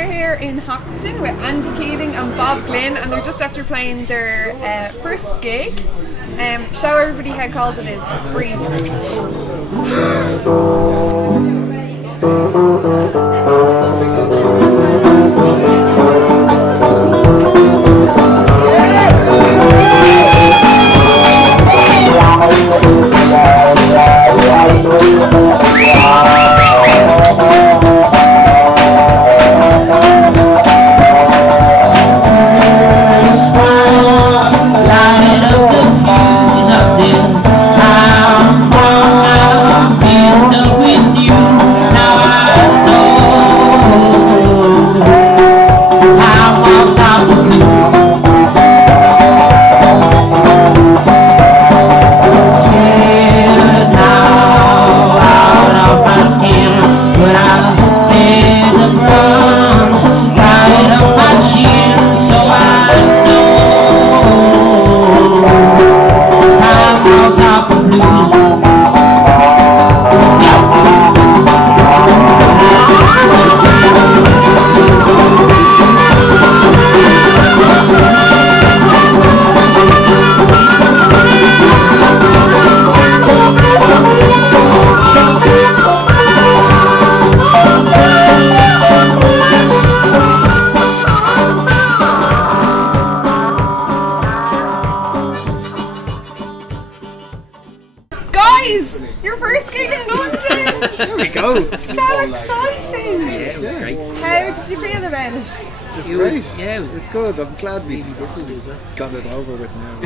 we're here in Hoxton with Andy Keeling and Bob Glynn, and they're just after playing their first gig. Show everybody how cold it is. Breathe. Your first gig in London! There we go! So exciting! Yeah, it was great. How did you feel about it? It's great. Yeah, it's good. I'm glad we got it over with now.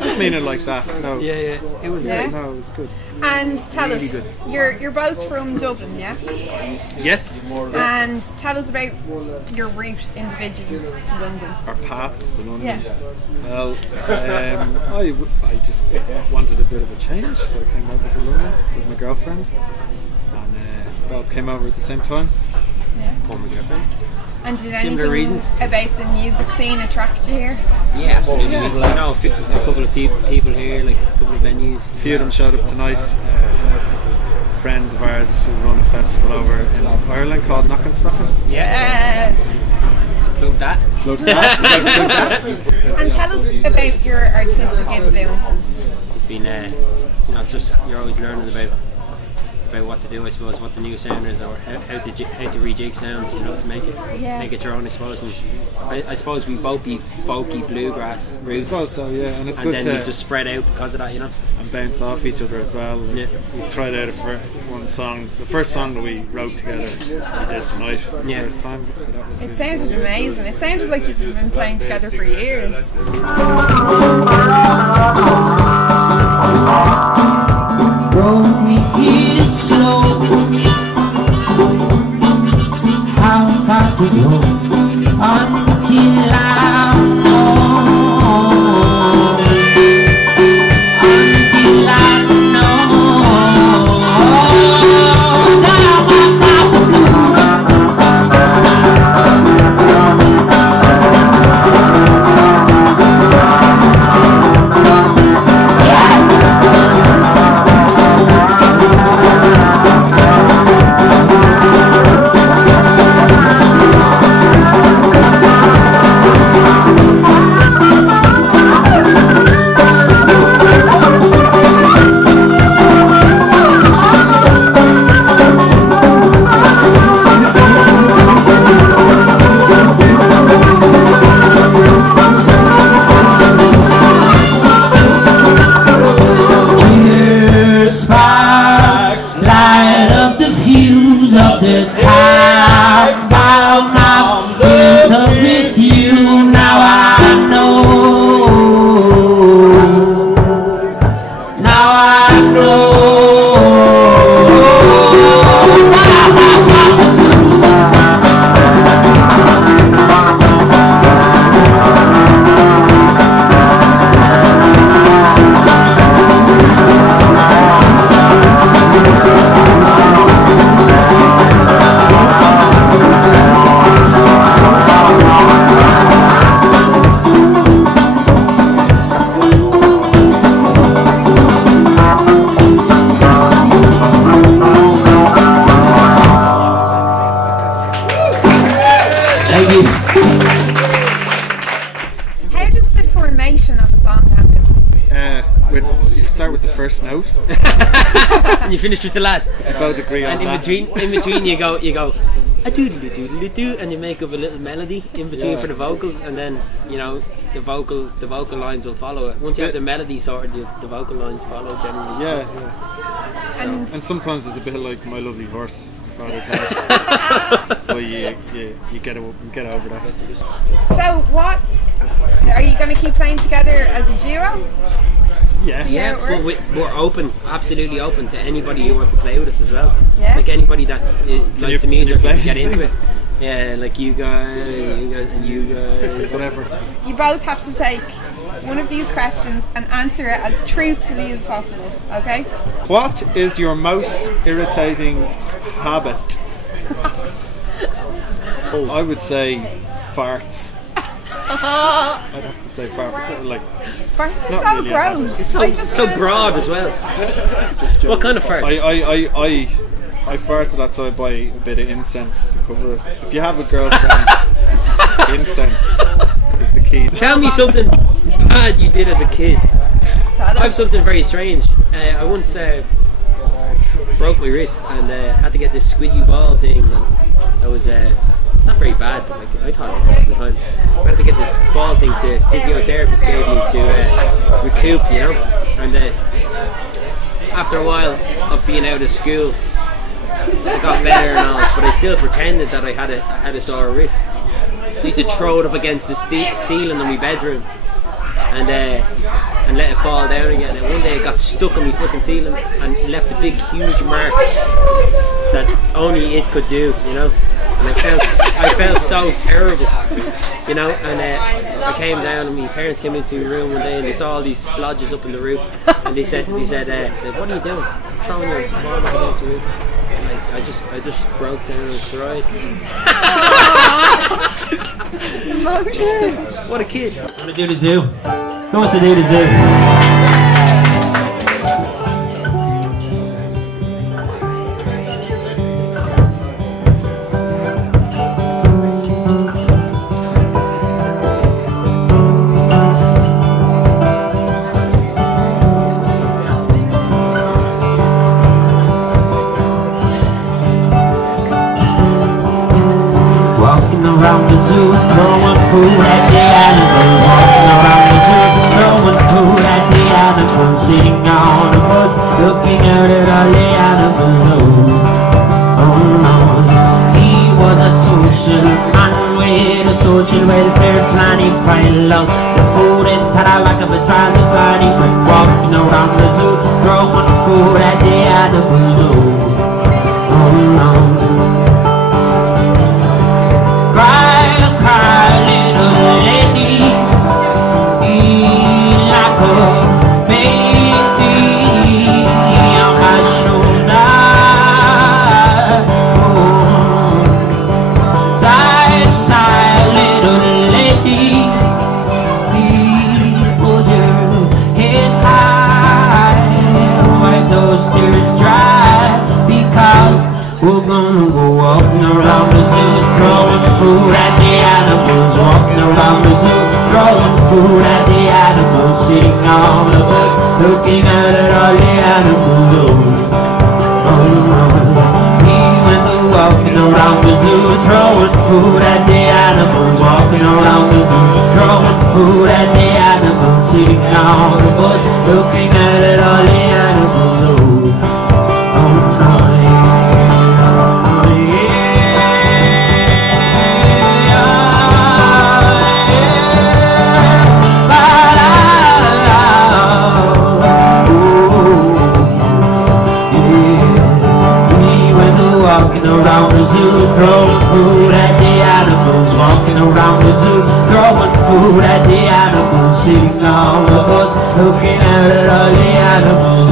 I don't mean it like that. No. Yeah, it was great. No, it was good. And tell really us, good. You're both from Dublin, yeah? Yes. And tell us about your route individually to London. Our paths to London. Yeah. Well, I just wanted a bit of a change, so I came over to London with my girlfriend, and Bob came over at the same time. Yeah. Former girlfriend. And did Similar anything reasons. about the music scene attract you here? Yeah, absolutely. I know a couple of people here, like a couple of venues. A few of them showed up tonight. Friends of ours who run a festival over in Ireland called Knockin' Stockin'. Yeah. So plug that. And tell us about your artistic influences. It's been, it's just you're always learning about what to do, I suppose, what the new sound is, or how to rejig sounds, to make it your own, I suppose. And I suppose we both be folky bluegrass roots. I suppose so, yeah, and it's and good then to we just spread out because of that, and bounce off each other as well. Yeah. We tried out one song, the first song that we wrote together. We did tonight for the first time. So that was it sounded amazing. It sounded like you've been playing together for years. Roll me here slow. How far to go until I know? Until I know. Thank you. How does the formation of a song happen? You start with the first note. And you finish with the last. You both agree on And that. in between you go a doodly doodly doo, and you make up a little melody in between for the vocals, and then the vocal lines will follow it. Once you have the melody sorted, the vocal lines follow generally. Yeah. And sometimes it's a bit like My Lovely Horse. But you get over that. So what are you going to keep playing together as a duo? Yeah, but we're absolutely open to anybody who wants to play with us as well. Yeah. Like anybody that likes the music can get into it. Yeah, like you guys, and you guys. Whatever. You both have to take one of these questions and answer it as truthfully as possible, okay? What is your most irritating habit? I would say farts. I'd have to say farts. Like, farts are not so really a gross. It's so broad as well. What kind of farts? I fart a lot, so I buy a bit of incense to cover it. If you have a girlfriend, incense is the key. Tell me something bad you did as a kid. I have something very strange. I once broke my wrist and had to get this squidgy ball thing. And that was it's not very bad, but like, I thought it was at the time. I had to get this ball thing to physiotherapist gave me to recoup, And after a while of being out of school, I got better and all, but I still pretended that I had a sore wrist. So I used to throw it up against the ceiling in my bedroom and let it fall down again. And one day it got stuck on my fucking ceiling and left a big huge mark that only it could do, And I felt so terrible, And I came down and my parents came into the room one day and they saw all these splodges up in the roof, and they said, "What are you doing? Throwing your ball up against the roof?" I just broke down and cried. What a kid. Want to do the zoo? Who wants to do the zoo? Around the zoo, throwing food at the animals. Walking around the zoo, throwing food at the animals. Sitting on a bus, looking out at all the animals. Oh no. He was a social man with a social welfare plan. He piled up the food into the back of his private body. He went walking around the zoo, throwing food at the animals. Oh no. Cry, little lady, like a baby on my shoulder. Oh, sigh, little lady, hold your head high, wipe those tears dry, because we're gonna go walking around the zoo, throwing food at the animals. Walking around the zoo, throwing food at the animals. Sitting on the bus, looking out at all the animals. Oh, he went walking around the zoo, throwing food at the animals. Walking around the zoo, throwing food at the animals. Sitting on the bus, looking out at all the animals. Walking around the zoo, throwing food at the animals. Walking around the zoo, throwing food at the animals. Sitting on the bus, looking out at all the animals.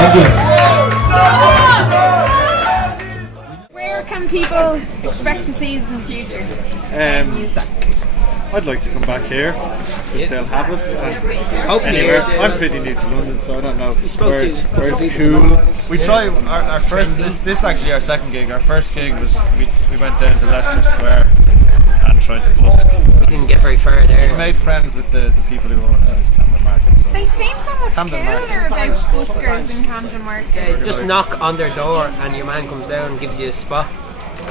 Thank you. Where can people expect to see us in the future? Music. I'd like to come back here if they'll have us. Hopefully, Anywhere. I'm pretty new to London, so I don't know. spoke to Where's cool? We try our first. This is actually our second gig. Our first gig was we went down to Leicester Square and tried to busk. we didn't get very far there. We made friends with the people who organised Camden Market. So. They seem so much Camden cooler Market. about buskers in Camden Market. Just knock on their door and your man comes down and gives you a spot.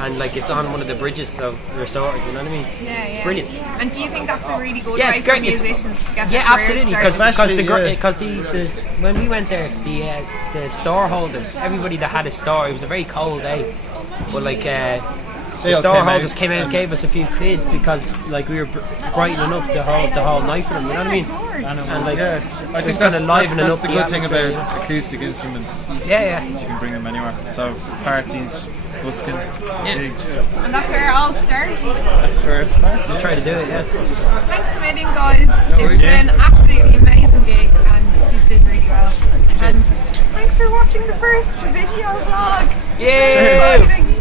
And like it's on one of the bridges of the resort, you know what I mean? Yeah. Brilliant. And do you think that's a really good Yeah, way it's for great. musicians to get Yeah, their careers absolutely. started? Because the when we went there, the store holders, everybody that had a store, it was a very cold day, but like the all store came holders out came out and gave us a few quid because like we were brightening up the whole night for them. You know what I mean? And like Yeah, I it was think kind that's of livening the up the good thing atmosphere, about you know? acoustic instruments. Yeah. You can bring them anywhere. So parties, busking, gigs. And that's where it all starts. That's where it starts. We'll try to do it. Yeah. Thanks a million, guys. It was an absolutely amazing gig and you did really well. And thanks for watching the first video vlog. Yay! Exciting.